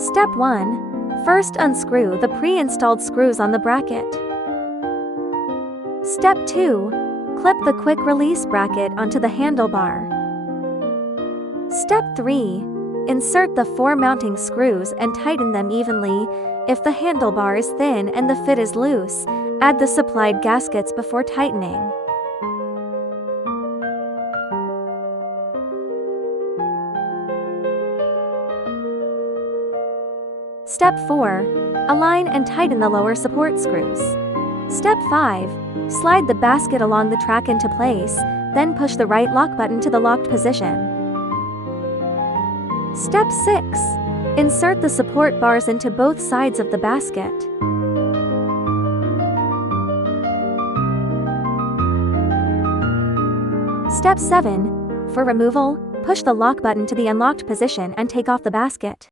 Step 1. First unscrew the pre-installed screws on the bracket. Step 2. Clip the quick release bracket onto the handlebar. Step 3. Insert the 4 mounting screws and tighten them evenly. If the handlebar is thin and the fit is loose, add the supplied gaskets before tightening. Step 4. Align and tighten the lower support screws. Step 5. Slide the basket along the track into place, then push the right lock button to the locked position. Step 6. Insert the support bars into both sides of the basket. Step 7. For removal, push the lock button to the unlocked position and take off the basket.